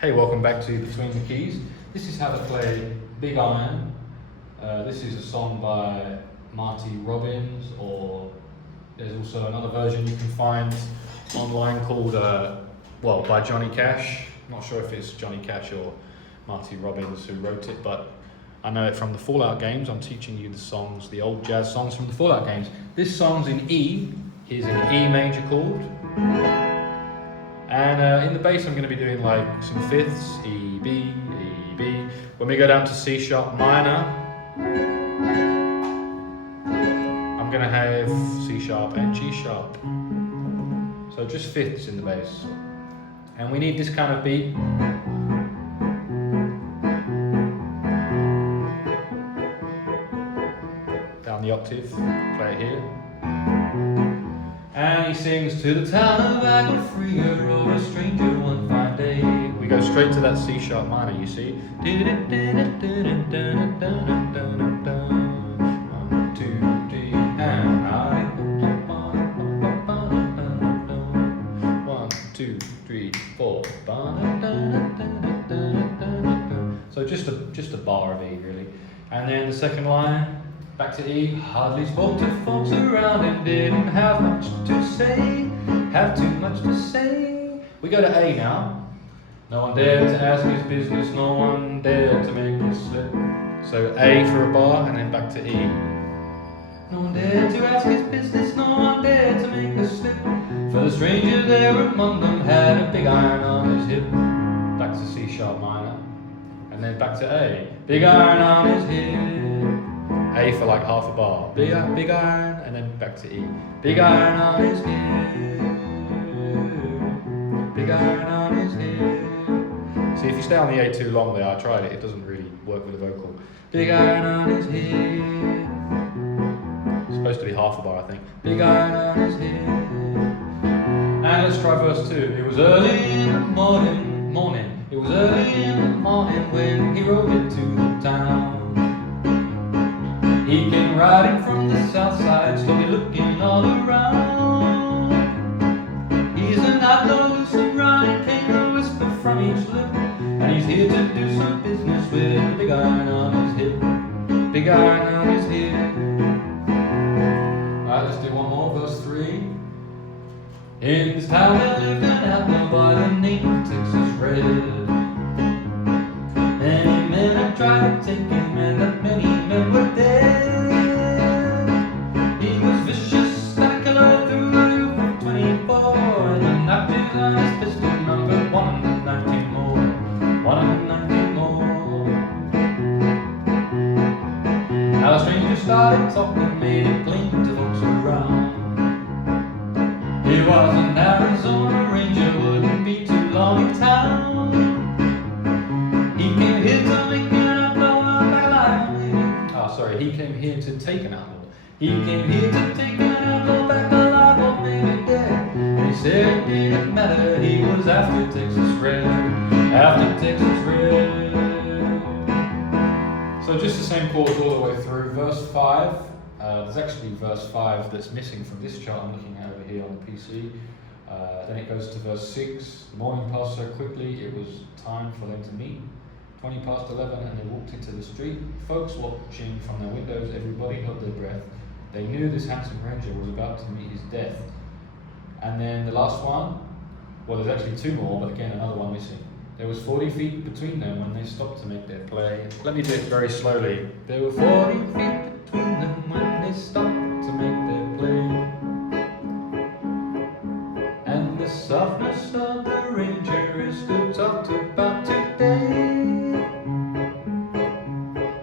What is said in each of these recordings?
Hey, welcome back to Between the Keys. This is how to play Big Iron. This is a song by Marty Robbins, or there's also another version you can find online called, by Johnny Cash. I'm not sure if it's Johnny Cash or Marty Robbins who wrote it, but I know it from the Fallout games. I'm teaching you the songs, the old jazz songs from the Fallout games. This song's in E. Here's an E major chord. And in the bass I'm going to be doing like some fifths, E, B, E, B. When we go down to C sharp minor, I'm going to have C sharp and G sharp. So just fifths in the bass. And we need this kind of beat. Down the octave, play it here. And he sings to the town of I got free, I rode a stranger one fine day. We go straight to that C sharp minor, you see. 1, 2, 3, and I. 1, 2, 3, 4. So just a bar of E really. And then the second line. Back to E, hardly spoke to folks around him, didn't have much to say, have too much to say. We go to A now. No one dared to ask his business, no one dared to make a slip. So A for a bar, and then back to E. No one dared to ask his business, no one dared to make a slip. For the stranger there among them had a big iron on his hip. Back to C sharp minor, and then back to A. Big iron on his hip. A for like half a bar. Big iron, and then back to E. Big iron on his hip. Big iron on his hip. See, if you stay on the A too long there, I tried it, it doesn't really work with the vocal. Big iron on his hip. It's supposed to be half a bar, I think. Big iron on his hip. And let's try verse 2. It was early in the morning. It was early in the morning when he rode it to the town. He came riding from the south side, slowly looking all around. He's an outlaw, loose and running, came a whisper from each lip. And he's here to do some business with a big iron on his hip. Big iron on his hip. Alright, let's do one more, verse 3. In this town there lived an outlaw by the name of Texas Red. Many men had tried to take him, and that many men were dead. Now the stranger started talking, made it plain to folks around. He was an Arizona Ranger, wouldn't be too long in town. He came here to make an outlaw back alive. Oh, sorry, he came here to take an outlaw. He came here to take an outlaw back alive, or maybe dead. He said it didn't matter, he was after Texas Red. After Texas Red. So just the same chords all the way through. Verse 5, there's actually verse 5 that's missing from this chart I'm looking at over here on the PC. Then it goes to verse 6. The morning passed so quickly, it was time for them to meet. 20 past 11 and they walked into the street. Folks watching from their windows, everybody held their breath. They knew this handsome ranger was about to meet his death. And then the last one, well there's actually 2 more, but again another one missing. There was 40 feet between them when they stopped to make their play. Let me do it very slowly. There were 40 feet between them when they stopped to make their play. And the softness of the ranger is still talked about today.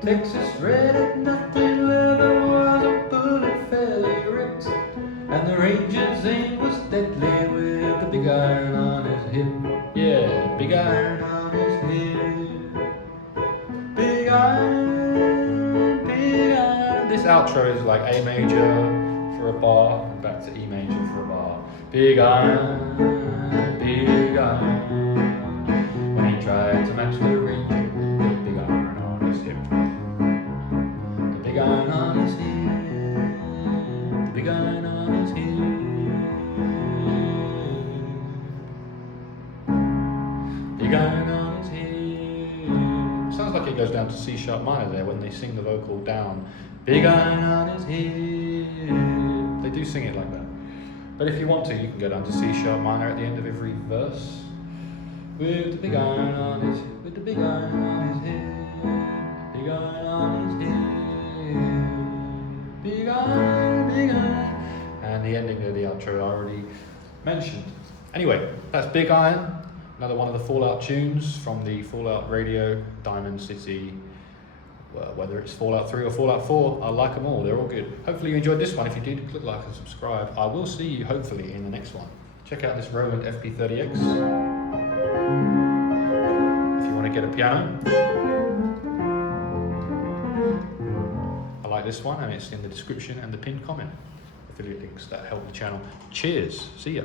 Texas Red had nothing left, there was a bullet fairly ripped. And the ranger's aim was deadly with the big iron on his hip. Yeah, big iron on his hip. Big iron, big iron. This outro is like A major for a bar and back to E major for a bar. Big iron, big iron. When he tried to match the ranger with the big iron on his hip. The big iron on his hip. The big iron on his hip. Big iron on goes down to C sharp minor there when they sing the vocal down. Big iron on his hip. They do sing it like that. But if you want to, you can go down to C sharp minor at the end of every verse. With the big iron on his hip, with the big iron on his hip, big iron on his hip, big iron, big iron. And the ending of the outro I already mentioned. Anyway, that's Big Iron, another one of the Fallout tunes from the Fallout Radio, Diamond City, whether it's Fallout 3 or Fallout 4, I like them all, they're all good. Hopefully you enjoyed this one. If you did, click like and subscribe. I will see you hopefully in the next one. Check out this Roland FP-30X. If you want to get a piano. I like this one and it's in the description and the pinned comment. Affiliate links that help the channel. Cheers, see ya.